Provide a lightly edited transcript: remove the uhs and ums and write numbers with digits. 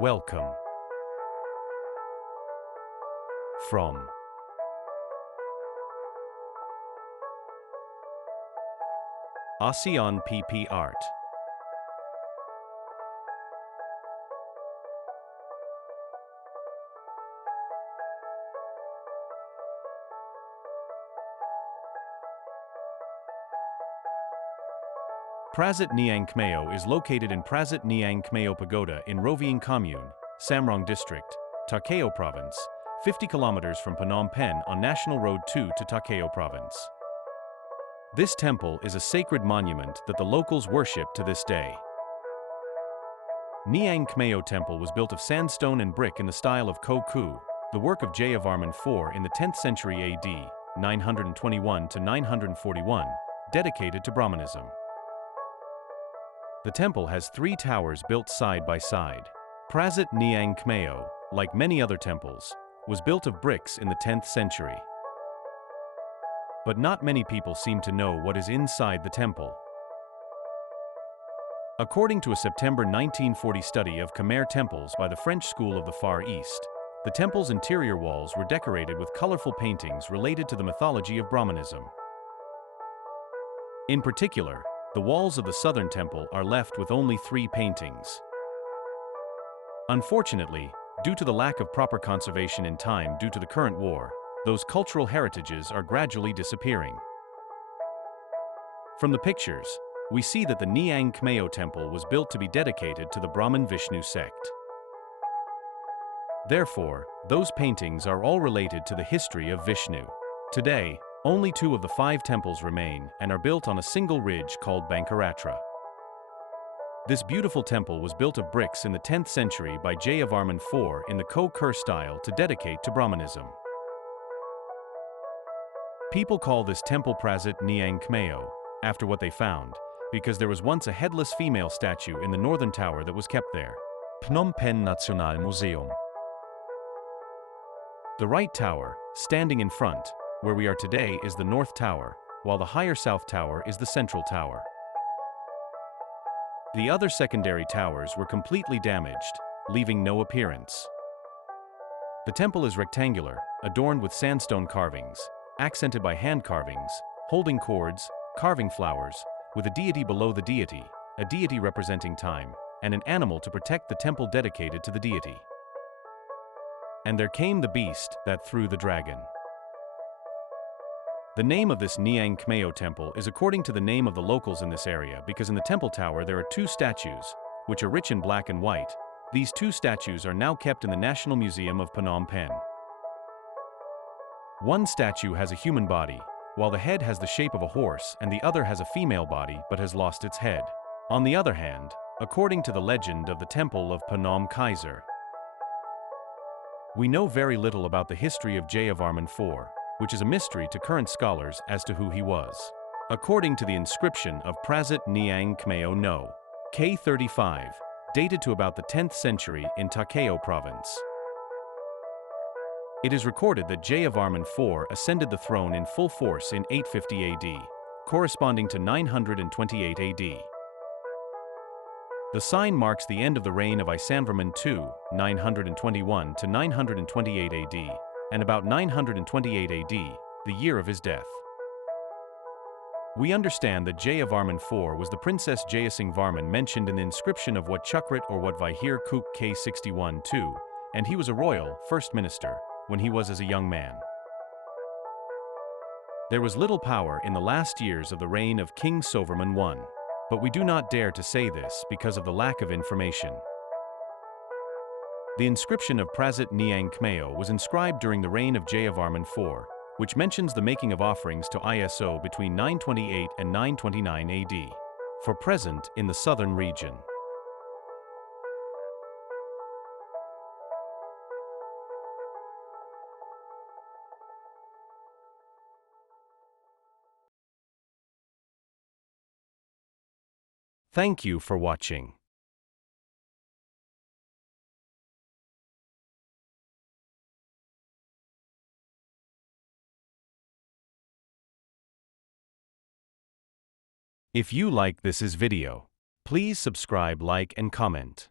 Welcome. From ASEAN PP Art. Prasat Neang Khmao is located in Prasat Neang Khmao Pagoda in Rovieng commune, Samrong district, Takeo Province, 50 kilometers from Phnom Penh on National Road 2 to Takeo Province. This temple is a sacred monument that the locals worship to this day. Neang Khmao Temple was built of sandstone and brick in the style of Koh Ke, the work of Jayavarman IV in the 10th century AD, 921 to 941, dedicated to Brahmanism. The temple has 3 towers built side by side. Prasat Neang Khmao, like many other temples, was built of bricks in the 10th century. But not many people seem to know what is inside the temple. According to a September 1940 study of Khmer temples by the French School of the Far East, the temple's interior walls were decorated with colorful paintings related to the mythology of Brahmanism. In particular, the walls of the southern temple are left with only 3 paintings. Unfortunately, due to the lack of proper conservation in time due to the current war, those cultural heritages are gradually disappearing. From the pictures, we see that the Neang Khmao Temple was built to be dedicated to the Brahmin Vishnu sect. Therefore, those paintings are all related to the history of Vishnu. Today, only 2 of the 5 temples remain and are built on a single ridge called Bankaratra. This beautiful temple was built of bricks in the 10th century by Jayavarman IV in the Koh Ke style to dedicate to Brahmanism. People call this temple Prasat Neang Khmao, after what they found, because there was once a headless female statue in the northern tower that was kept there. Phnom Penh National Museum. The right tower, standing in front, where we are today, is the north tower, while the higher south tower is the central tower. The other secondary towers were completely damaged, leaving no appearance. The temple is rectangular, adorned with sandstone carvings, accented by hand carvings, holding cords, carving flowers, with a deity below the deity, a deity representing time, and an animal to protect the temple dedicated to the deity. And there came the beast that threw the dragon. The name of this Neang Khmao Temple is according to the name of the locals in this area because in the temple tower there are 2 statues, which are rich in black and white. These 2 statues are now kept in the National Museum of Phnom Penh. One statue has a human body, while the head has the shape of a horse, and the other has a female body but has lost its head. On the other hand, according to the legend of the Temple of Phnom Kaiser, we know very little about the history of Jayavarman IV, which is a mystery to current scholars as to who he was. According to the inscription of Prasat Neang Khmao No. K35, dated to about the 10th century in Takeo Province, it is recorded that Jayavarman IV ascended the throne in full force in 850 AD, corresponding to 928 AD. The sign marks the end of the reign of Jayavarman II, 921 to 928 AD, and about 928 AD, the year of his death. We understand that Jayavarman IV was the Princess Jayasingh Varman mentioned in the inscription of Wat Chukrat or Wat Vihir Koh Ke 61-2, and he was a royal first minister when he was as a young man. There was little power in the last years of the reign of King Sovarman I, but we do not dare to say this because of the lack of information. The inscription of Prasat Neang Khmao was inscribed during the reign of Jayavarman IV, which mentions the making of offerings to ISO between 928 and 929 AD, for present in the southern region. Thank you for watching. If you like this video, please subscribe, like and comment.